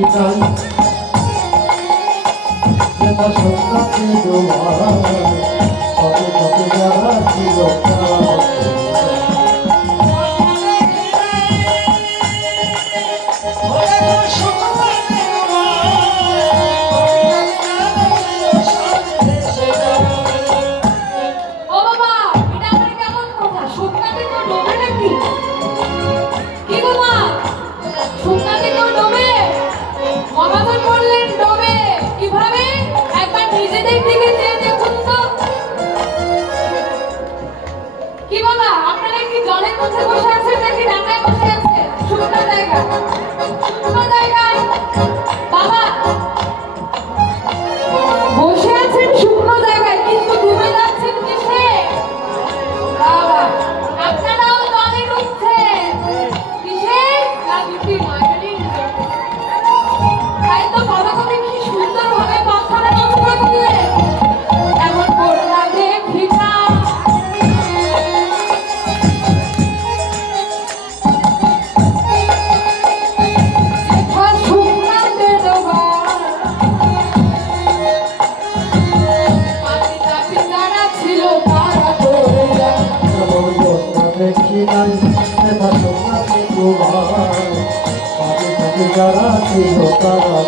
দেখি নাই যেটা সন্তাকে ডোবা কত কত যারা ছিল জলের মধ্যে বসে আছে নাকি ডাঙায় বসে আছে? শুকনো জায়গা, শুকনো জায়গায় বাবা বসে আছেন শুকনো জায়গায়, কিন্তু ডুবে যাচ্ছেন কিসে? বাবা আপনারাও জলে ডুবছেন কিসে? না দুটি মায়ারি। তাই তো বাবা কবি কি সুন্দর ভাবে কথাটা রচনা করলেন। এমন করলা দেখি না দেখি নাই যেটা সন্তাকে ডোবা কত কত যারা ছিল তারা